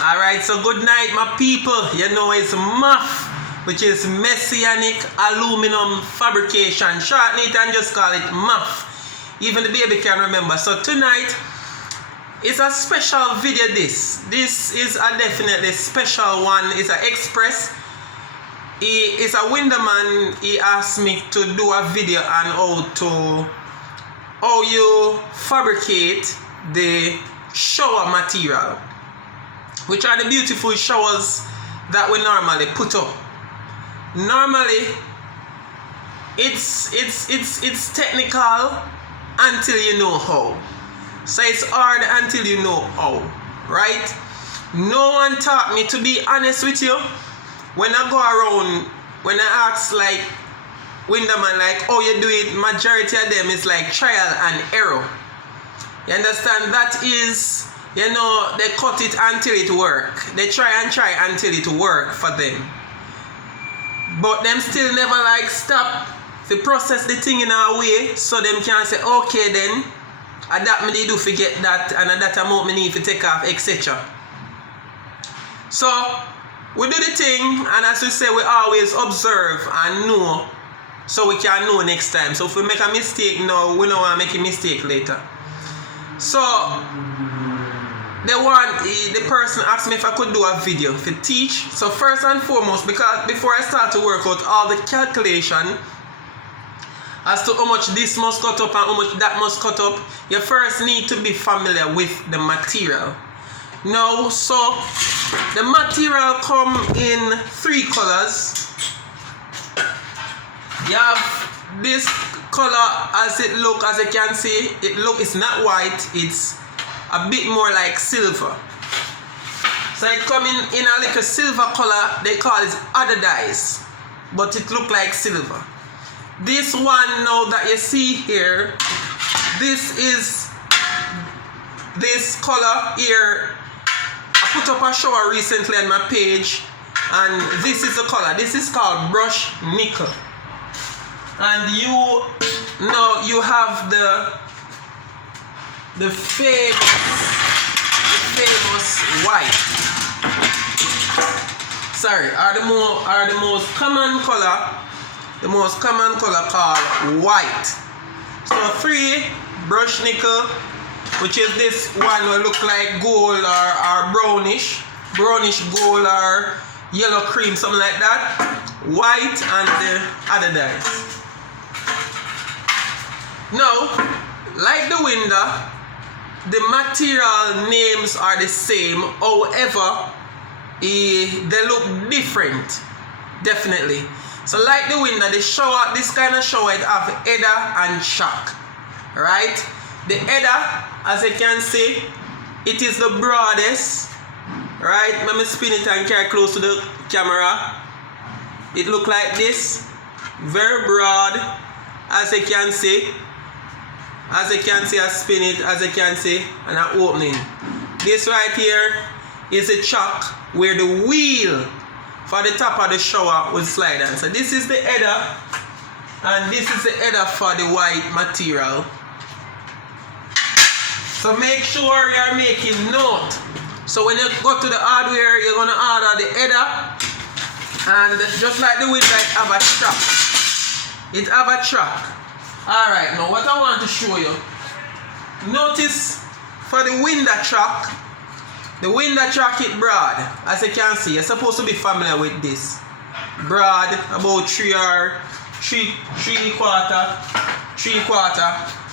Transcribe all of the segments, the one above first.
Alright, so good night, my people. You know it's MAF, which is Messianic Aluminum Fabrication. Shorten it and just call it MAF. Even the baby can remember. So tonight, it's a special video this. This is a definitely special one. It's an express. He is a window man. He asked me to do a video on how you fabricate the shower material, which are the beautiful showers that we normally put up. Normally, it's technical until you know how. So it's hard until you know how, right? No one taught me, to be honest with you. When I go around, when I ask like windowman like, oh, you do it, majority of them is like trial and error. You understand? That is, you know, they cut it until it work. They try until it work for them. But them still never like stop to process the thing in a way so them can say, okay then, that me do forget that and that amount me need to take off, etc. So we do the thing, and as we say, we always observe and know so we can know next time. So if we make a mistake now, we don't want to make a mistake later. So the person asked me if I could do a video to teach. So first and foremost, because before I start to work out all the calculation as to how much this must cut up and how much that must cut up, you first need to be familiar with the material. Now, so the material come in 3 colors. You have this color as it look, as you can see, it's not white, it's a bit more like silver. So it come in a little silver color, they call it anodized, but it look like silver. This one now that you see here, this is this color here. I put up a shower recently on my page, and this is the color. This is called brush nickel. And you have the famous white. Sorry, are the most common color. The most common color called white. So 3 brush nickel, which is this one will look like gold or brownish gold or yellow cream, something like that. White and the anodized. Now, like the window, the material names are the same. However, they look different, definitely. So like the window, the shower, this kind of shower, it have header and shock, right? The header, as you can see, it is the broadest, right? Let me spin it and carry close to the camera. It look like this, very broad, as you can see. As you can see, I spin it, as you can see, and I'm opening. This right here is a chuck where the wheel for the top of the shower will slide on. So this is the header, and this is the header for the white material. So make sure you're making note. So when you go to the hardware, you're gonna order the header, and just like the window, it have a track. It have a track. Alright, now what I want to show you. Notice for the window track, the window track is broad. As you can see, you're supposed to be familiar with this. Broad, about 3 quarter.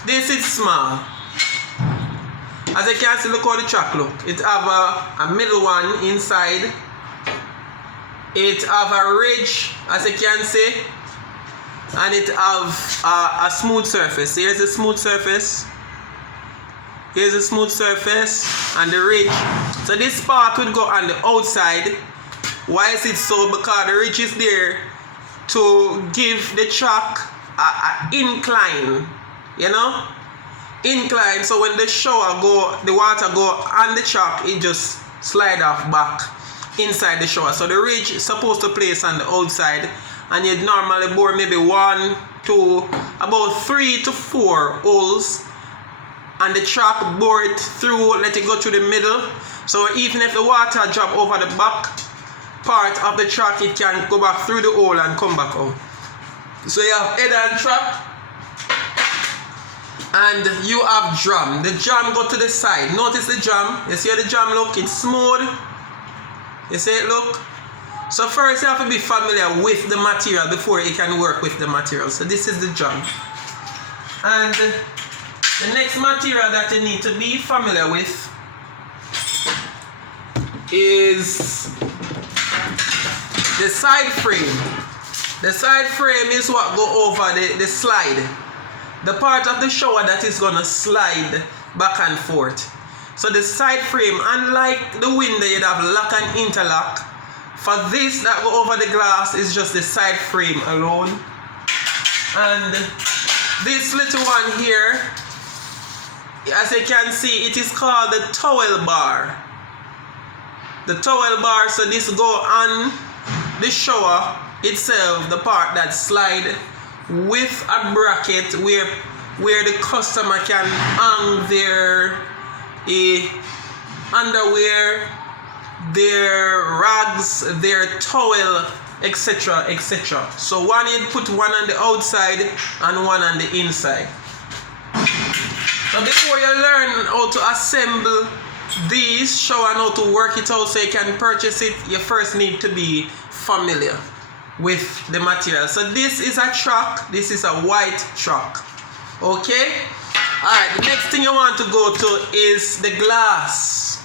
This is small. As you can see, look how the track look. It have a middle one inside. It have a ridge, as you can see. And it have a smooth surface. Here's a smooth surface. Here's a smooth surface and the ridge. So this part would go on the outside. Why is it so? Because the ridge is there to give the track a incline. You know? Incline. So when the shower go, the water go on the track, it just slide off back inside the shower. So the ridge is supposed to place on the outside. And you'd normally bore maybe 1, 2, about 3 to 4 holes, and the track bore it through, let it go through the middle, So even if the water drop over the back part of the track, it can go back through the hole and come back out. So you have head and track, and you have drum. The drum go to the side. Notice the drum. You see how the drum look? It's smooth. You see it look? So first you have to be familiar with the material before you can work with the material. So this is the drum. And the next material that you need to be familiar with is the side frame. The side frame is what go over the slide. The part of the shower that is going to slide back and forth. So the side frame, unlike the window, you'd have lock and interlock. For this that go over the glass is just the side frame alone. And this little one here, as you can see, it is called the towel bar. The towel bar, so this go on the shower itself, the part that slide, with a bracket where the customer can hang their underwear, their rags, their towel, etc., etc. So one you put one on the outside and one on the inside. So before you learn how to assemble these, show and how to work it out so you can purchase it, you first need to be familiar with the material. So this is a track, this is a white track. Okay? Alright, the next thing you want to go to is the glass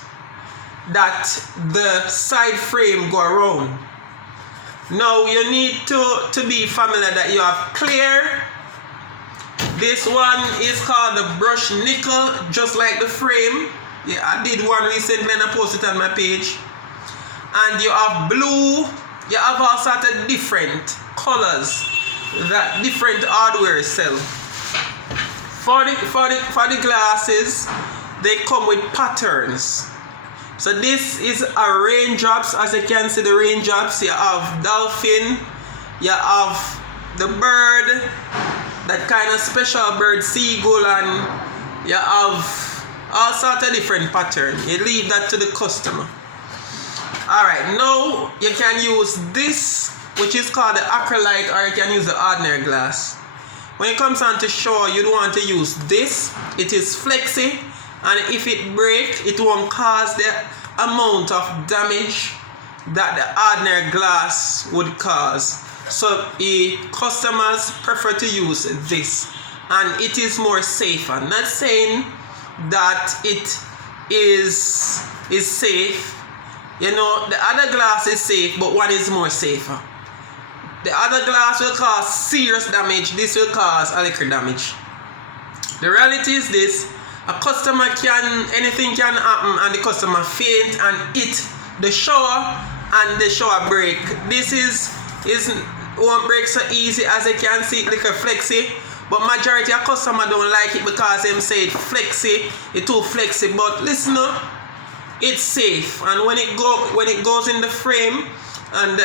that the side frame go around. Now you need to be familiar that you have clear. This one is called the brush nickel, just like the frame. Yeah, I did one recently and I posted it on my page. And you have blue. You have all sorts of different colors that different hardware sell. For the glasses, they come with patterns. So this is a raindrops. As you can see, the raindrops. You have dolphin. You have the bird, that kind of special bird, seagull, and you have all sorts of different patterns. You leave that to the customer. Alright, now you can use this, which is called the Acrylite, or you can use the ordinary glass. When it comes on to shower, you don't want to use this. It is flexy, and if it breaks, it won't cause the amount of damage that the ordinary glass would cause. So customers prefer to use this, and it is more safer. Not saying that it is safe. You know, the other glass is safe, but one is more safer. The other glass will cause serious damage. This will cause a little damage. The reality is this: a customer anything can happen, and the customer faint and hit the shower, and the shower break. This won't break so easy. As you can see, it little flexy. But majority of customers don't like it because them say it flexy, it too flexy. But listen up, it's safe, and when it goes in the frame, and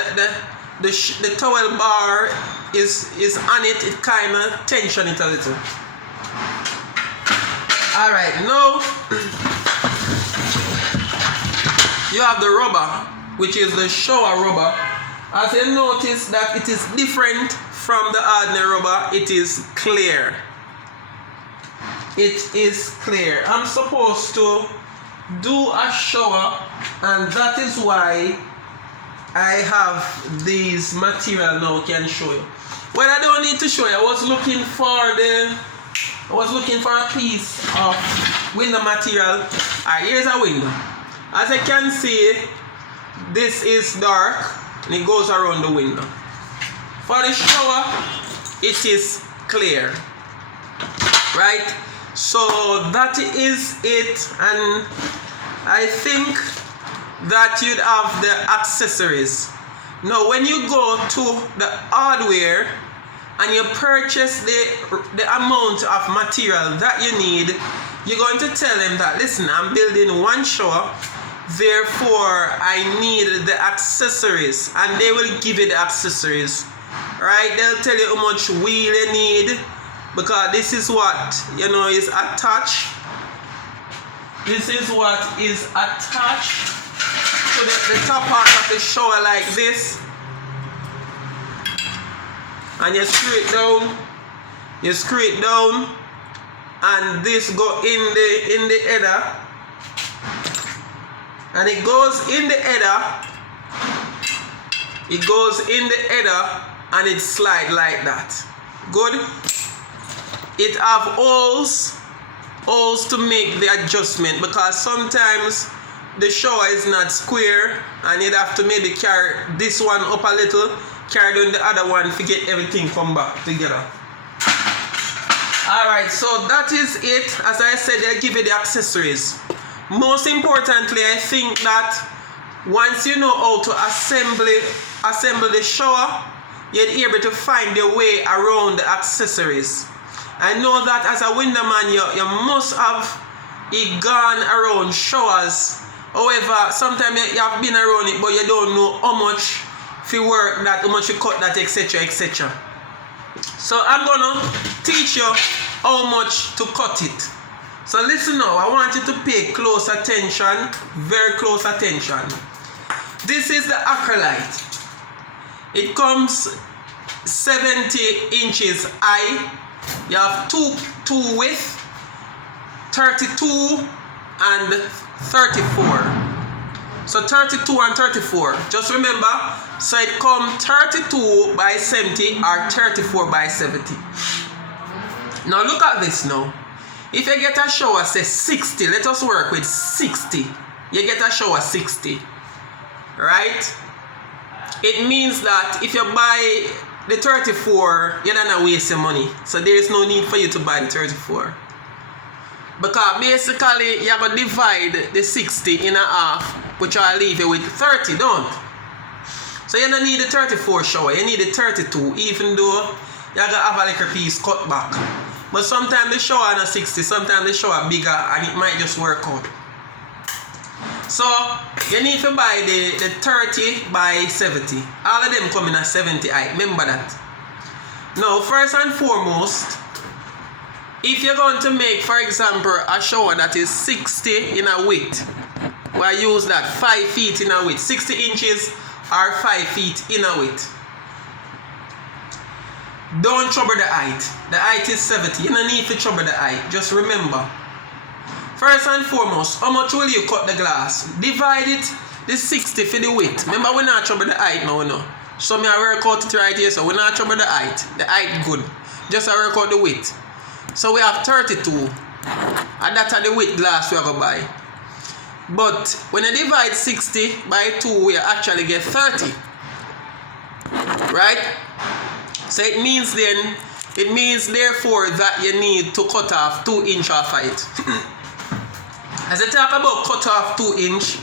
the towel bar is on it, it kind of tension it a little. All right, now you have the rubber, which is the shower rubber. As you notice that it is different from the ordinary rubber, it is clear. It is clear. I'm supposed to do a shower, and that is why I have these material now can show you. Well, I don't need to show you. I was looking for a piece of window material. Alright, here's a window. As you can see, this is dark and it goes around the window. For the shower, it is clear. Right? So that is it, and I think that you'd have the accessories. Now when you go to the hardware and you purchase the amount of material that you need, you're going to tell them that, listen, I'm building one shower, therefore I need the accessories, and they will give you the accessories. Right? They'll tell you how much wheel you need, because this is what is attached This is what is attached to the top part of the shower like this. And you screw it down. You screw it down. And this go in the header. And it goes in the header. It goes in the header and it slide like that. Good. It have holes to make the adjustment, because sometimes the shower is not square and you'd have to maybe carry this one up a little, carry down the other one to get everything come back together. Alright, so that is it. As I said, they give you the accessories. Most importantly, I think that once you know how to assemble the shower, you'll be able to find your way around the accessories. I know that as a window man, you must have gone around showers. However, sometimes you have been around it, but you don't know how much you work that, how much you cut that, etc., etc. So I'm gonna teach you how much to cut it. So listen now, I want you to pay close attention, very close attention. This is the Acrylite. It comes 70 inches high. You have two width, 32 and 34. So 32 and 34. Just remember, so it comes 32 by 70 or 34 by 70. Now look at this now. If you get a shower, say 60, let us work with 60. You get a shower 60. Right? It means that if you buy the 34, you're not waste your money. So there is no need for you to buy the 34. Because basically, you're going to divide the 60 in a half, which I'll leave you with 30, don't? So you don't need the 34 shower, you need the 32, even though you're going to have a little piece cut back. But sometimes the shower is 60, sometimes the shower bigger, and it might just work out. So you need to buy the 30 by 70. All of them come in at 70 height. Remember that. Now, first and foremost, if you're going to make, for example, a shower that is 60 in a width, we'll use that 5 feet in a width, 60 inches or 5 feet in a width. Don't trouble the height. The height is 70. You don't need to trouble the height. Just remember. First and foremost, how much will you cut the glass? Divide it, the 60 for the width. Remember, we're not trouble the height now, no. So me I work out it right here, so we're not trouble the height. The height good. Just I work out the width. So we have 32. And that's the width glass we are going to buy. But when you divide 60 by 2, we actually get 30. Right? So it means therefore that you need to cut off 2 inches off of it. As I talk about cut off 2 inch,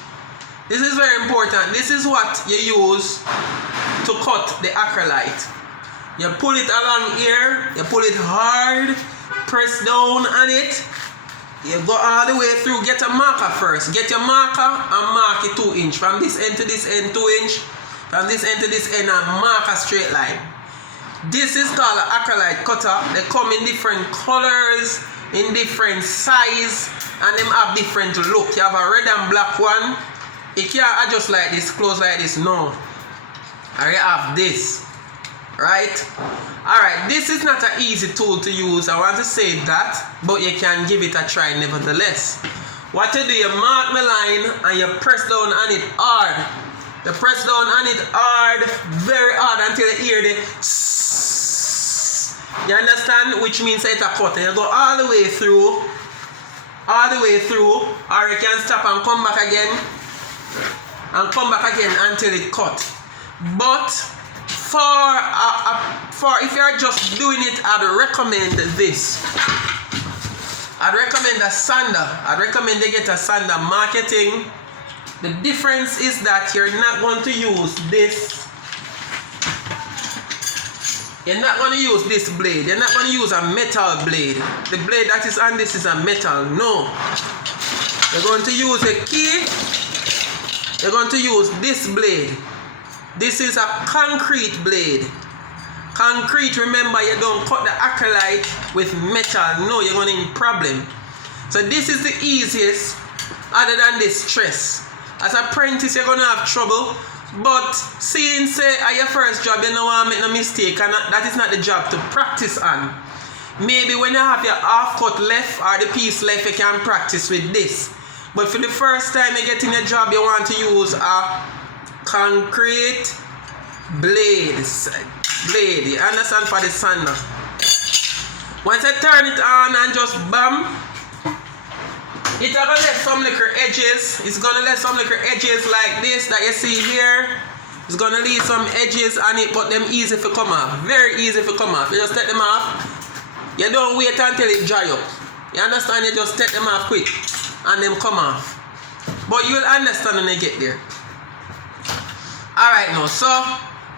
this is very important. This is what you use to cut the acrylite. You pull it along here, you pull it hard, press down on it. You go all the way through, get a marker first. Get your marker and mark it 2 inch. From this end to this end, 2 inch. From this end to this end, and mark a straight line. This is called an acrylite cutter. They come in different colors, in different size, and them have different look. You have a red and black one. It can't adjust like this, close like this, no. And you have this, right? Alright, this is not an easy tool to use, I want to say that, but you can give it a try nevertheless. What you do, you mark the line and you press down on it hard. You press down on it hard, very hard, until you hear the you understand? Which means it's a cut. And you go all the way through, or you can stop and come back again, until it cut. But for if you're just doing it, I'd recommend this. I'd recommend a sander. I'd recommend you get a sander. Marketing. The difference is that you're not going to use this. You're not going to use this blade. You're not going to use a metal blade. The blade that is on this is a metal. No. You're going to use a key. You're going to use this blade. This is a concrete blade. Concrete, remember, you don't cut the acrylite with metal. No, you're going to have a problem. So this is the easiest other than this stress. As an apprentice, you're gonna have trouble. But seeing say at your first job, you don't want to make no mistake, and that is not the job to practice on. Maybe when you have your half cut left or the piece left, you can practice with this. But for the first time you get in your job, you want to use a concrete blade. You understand, for the sander. Once I turn it on and just bam, it's gonna let some little edges. It's gonna let some little edges like this that you see here. It's gonna leave some edges on it, but them easy to come off. Very easy to come off. You just take them off. You don't wait until it dry up. You understand? You just take them off quick and them come off. But you'll understand when you get there. Alright now, so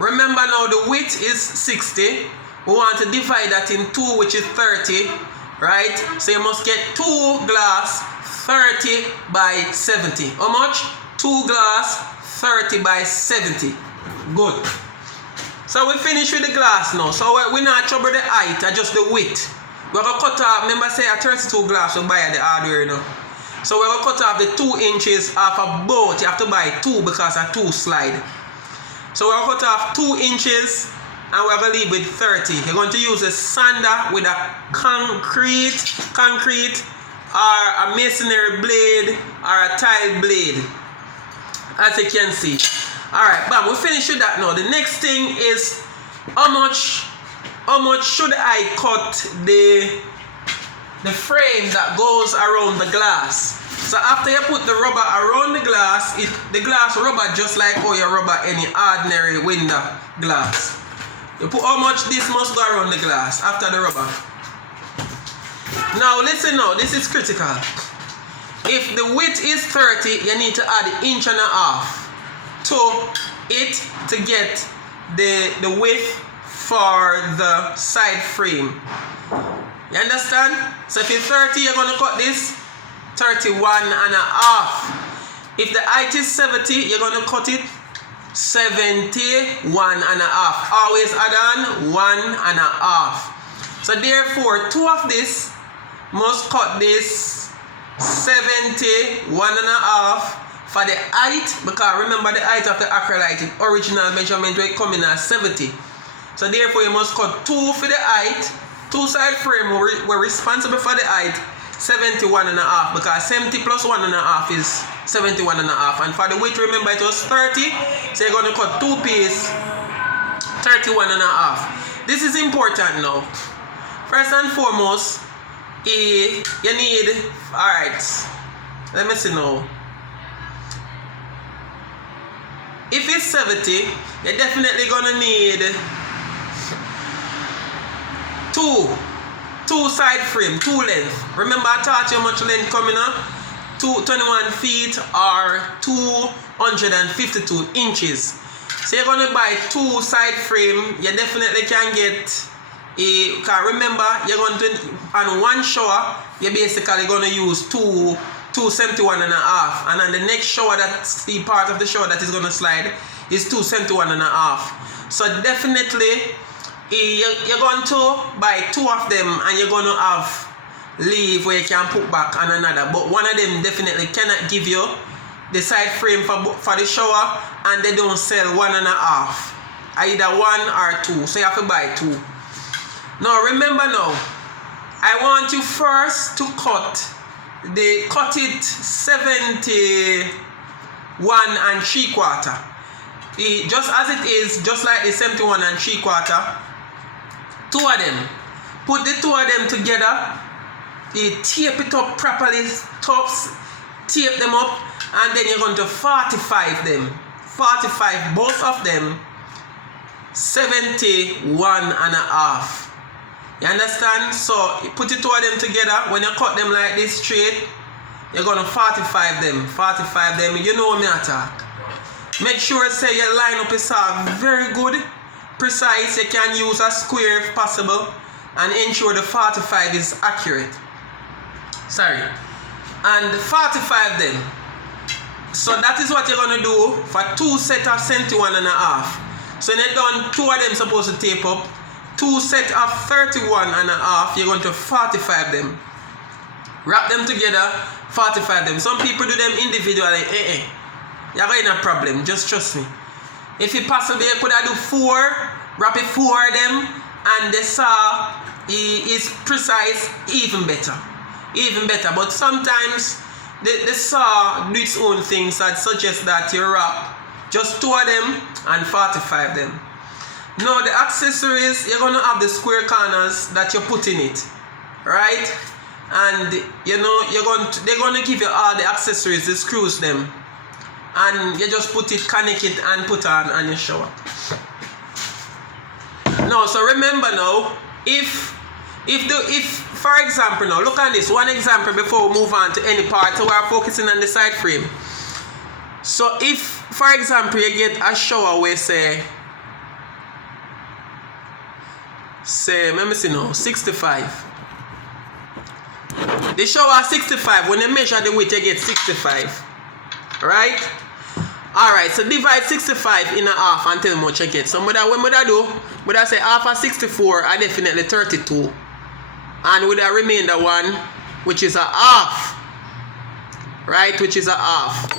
remember now the width is 60. We want to divide that in 2, which is 30. Right? So you must get 2 glass 30 by 70. How much? 2 glass 30 by 70. Good. So we finish with the glass now. So we're not trouble the height, just the width. We're going to cut off, remember say a 32 glass we buy at the hardware now. So we're going to cut off the 2 inches off a boat. You have to buy 2 because a 2 slide. So we're going to cut off 2 inches and we're going to leave with 30. You're going to use a sander with a concrete or a masonry blade or a tile blade, as you can see. Alright, bam, we finish with that now. The next thing is how much should I cut the frame that goes around the glass. So after you put the rubber around the glass, the glass rubber just like how you rubber any ordinary window glass. You put how much this must go around the glass after the rubber. Now listen now, this is critical. If the width is 30, you need to add 1.5 inches to it to get the width for the side frame. You understand? So if it's 30, you're going to cut this 31.5. If the height is 70, you're going to cut it 71.5. Always add on 1.5. So therefore, 2 of this must cut this 71.5 for the height, because remember the height of the acrylite, the original measurement will come in at 70. So therefore you must cut 2 for the height, 2 side frame were responsible for the height, 71.5, because 70 plus 1.5 is 71.5. And for the width, remember it was 30, so you're going to cut 2 pieces, 31.5. This is important now. First and foremost, you need, alright, let me see now. If it's 70, you're definitely gonna need 2 side frame, 2 length. Remember I taught you how much length coming up? 21 feet or 252 inches. So you're gonna buy 2 side frame. You definitely can get a, because remember you're going to, on one shower, you're basically gonna use 271.5, and on the next shower, that's the part of the shower that is going to slide, is 271.5. So definitely you're going to buy 2 of them and you're going to have leave where you can put back on another, but one of them definitely cannot give you the side frame for the shower, and they don't sell 1.5, either 1 or 2, so you have to buy 2. Now remember now, I want you first to cut it 71.75. Just as it is, just like the 71.75. 2 of them. Put the 2 of them together. Tape it up properly, tape them up, and then you're going to 45 them. 45, both of them, 71.5. You understand? So you put the 2 of them together. When you cut them like this straight, you're going to 45 them. 45 them. You know me attack. Make sure say your line up is very good, precise. You can use a square if possible, and ensure the 45 is accurate. Sorry. And 45 them. So that is what you're going to do for 2 sets of 71.5. So when you're done, 2 of them supposed to tape up. 2 sets of 31.5, you're going to 45 them. Wrap them together, 45 them. Some people do them individually. You're going to have a problem. Just trust me. If it possible, you could have do 4, wrap it 4 of them, and the saw is precise, even better. Even better. But sometimes the saw do its own things that suggest that you wrap just 2 of them and 45 them. Now the accessories, you're going to have the square corners that you put in it. Right? And you know, they're going to give you all the accessories, the screws them. And you just put it, connect it, and put on your shower. Now, so remember now, if for example now, look at this, one example before we move on to any part, so we are focusing on the side frame. So if, for example, you get a shower where say let me see now, 65. The shower 65, when you measure the width, you get 65. Right? Alright, so divide 65 in a half and tell me what you get. So when I do, would I say half of 64 are definitely 32. And with the remainder one, which is a half. Right? Which is a half.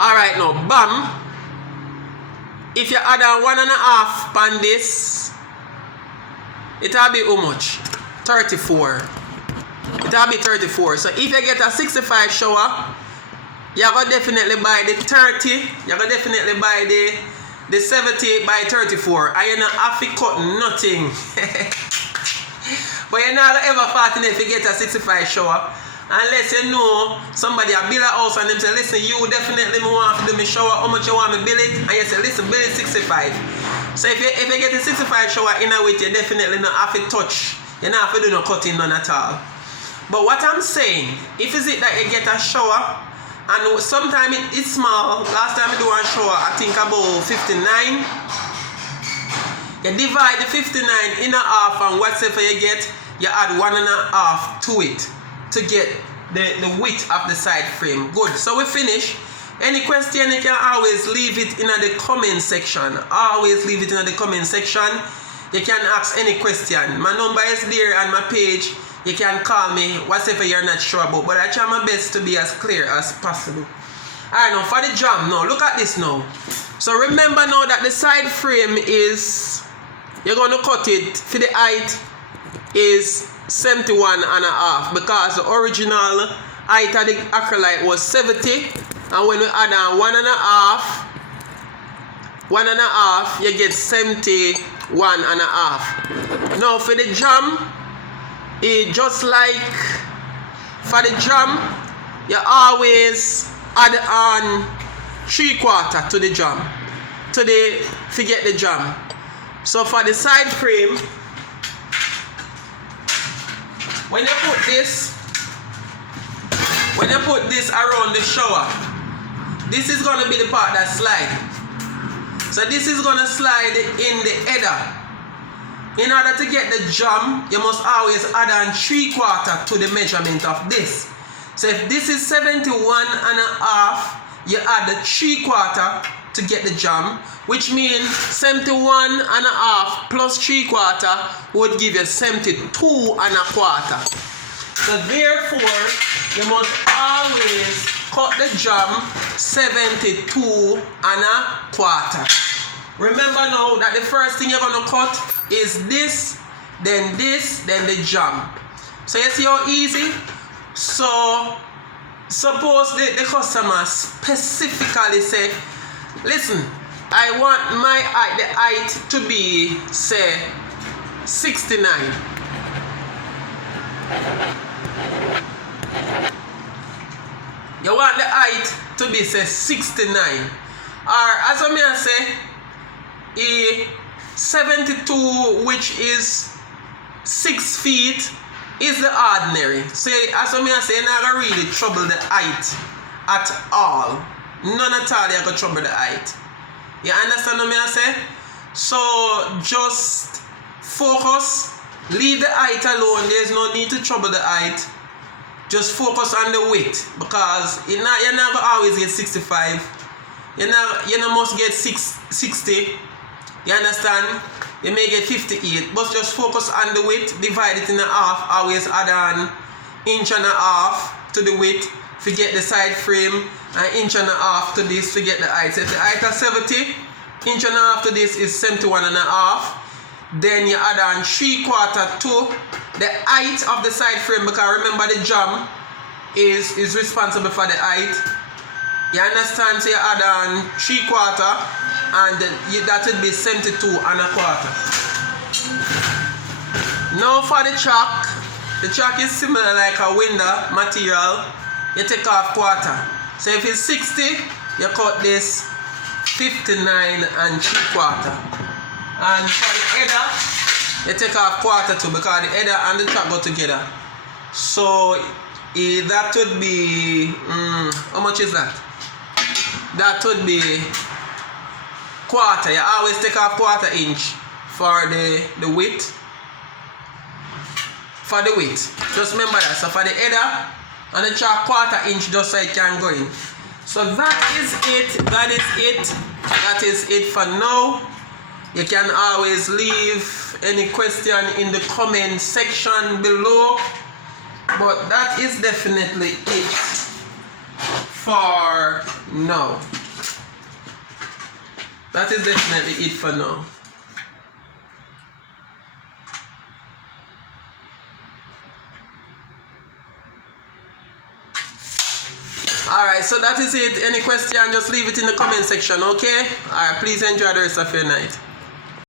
Alright, now, bam. If you add a 1.5 on this, it'll be how much? 34. It'll be 34. So if you get a 65 shower, you're going to definitely buy the 30. You're going to definitely buy the 70 by 34. And you're not have to cut nothing. But you're not ever fighting if you get a 65 shower. Unless you know somebody a build a house and them say, listen, you definitely want to do me shower. How much you want me build it? And you say, listen, build it 65. So if you get a 65 shower in a way, you definitely not have to touch. You don't have to do no cutting none at all. But what I'm saying, if is it that you get a shower, and sometimes it's small. Last time I do one shower, I think about 59. You divide the 59 in a half, and whatever you get, you add 1.5 to it to get the width of the side frame. Good. So we finish. Any question, you can always leave it in the comment section. Always leave it in the comment section. You can ask any question. My number is there on my page. You can call me whatever you're not sure about. But I try my best to be as clear as possible. Alright, now for the jam now. Look at this now. So remember now that the side frame is, you're going to cut it for the height is 71.5, because the original height of the acrylite was 70, and when we add on 1.5, you get 71.5. Now for the jam, it just like for the jam, you always add on 3/4 to the jam to get the jam. So for the side frame, when you put this around the shower, this is going to be the part that slide. So this is going to slide in the header. In order to get the jam, you must always add on 3/4 to the measurement of this. So if this is 71.5, you add the 3/4 to get the jam, which means 71.5 plus 3/4 would give you 72.25. So therefore, you must always cut the jam 72.25. Remember now that the first thing you're going to cut is this, then the jam. So you see how easy? So suppose the customer specifically say, listen, I want the height to be, say, 69. You want the height to be, say, 69. Or as I may say, a 72, which is 6 feet, is the ordinary. So as I may say, you're not going to really trouble the height at all. None at all you're going to trouble the height. You understand what I say? So just focus. Leave the height alone. There's no need to trouble the height. Just focus on the width, because you're not going to always get 65. You must get 60. You understand? You may get 58. But just focus on the width. Divide it in half. Always add on inch and a half to the width to get the side frame, and inch and a half to this to get the height. So if the height is 70, inch and a half to this is 71 and a half. Then you add on 3/4 to the height of the side frame, because remember the jam is responsible for the height. You understand? So you add on 3/4 and that would be 72 and a quarter. Now for the chalk is similar like a window material. You take off quarter. So if it's 60, you cut this 59 and 3/4. And for the header, you take off quarter too, because the header and the chalk go together. So that would be, how much is that? That would be quarter. You always take off 1/4 inch for the width. For the width. Just remember that. So for the header and the chalk 1/4 inch just so it can go in. So that is it. That is it. That is it for now. You can always leave any question in the comment section below. But that is definitely it for now. That is definitely it for now. Alright, so that is it. Any question, just leave it in the comment section, okay? Alright, please enjoy the rest of your night.